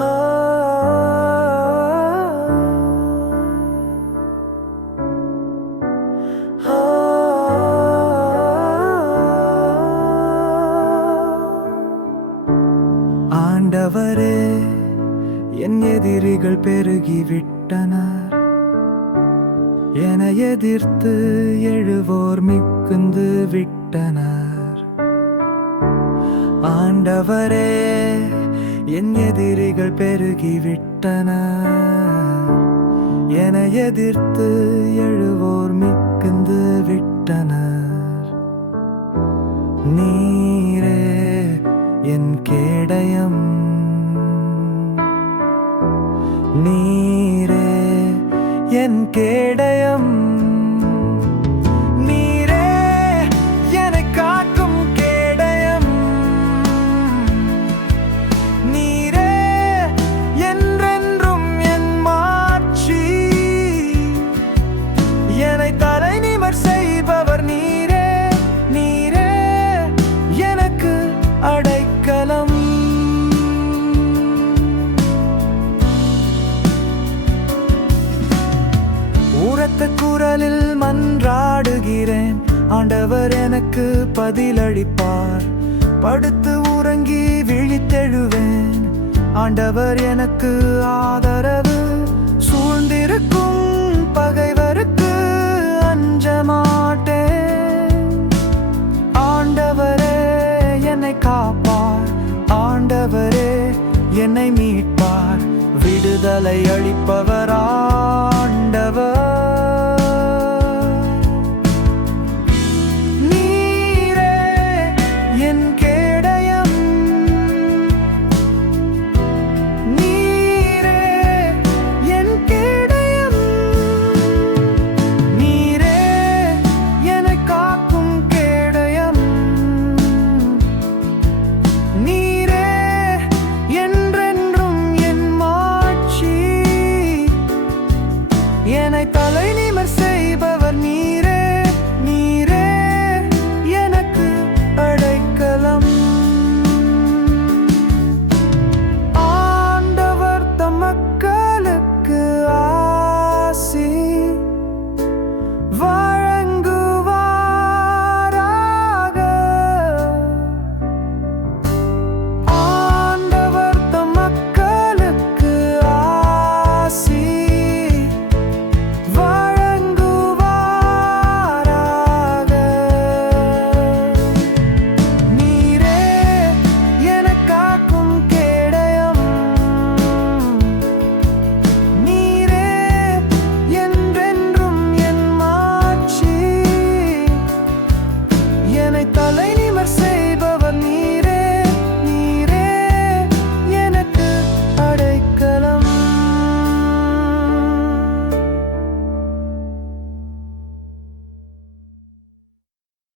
ஆண்டவரே என் எதிரிகள் பெருகிவிட்டனர். என எதிர்த்து எழுவோர் மிக்குந்து விட்டனர். ஆண்டவரே என் எதிரிகள் பெருகிவிட்டன. என எதிர்த்து எழுவோர் மிக்குந்து விட்டனர். நீரே என் கேடயம். நீரே என் கேடயம். உரத்த குரலில் மன்றாடுகிறேன். ஆண்டவர் எனக்கு பதிலளிப்பார். படுத்து உறங்கி விழித்தெழுவேன். ஆண்டவர் எனக்கு ஆதரவு. சூழ்ந்திருக்கும் பகைவருக்கு அஞ்ச மாட்டேன் ஆண்டவரே என்னை காப்பார். ஆண்டவரே என்னை மீட்பார். விடுதலை அளிப்பவரா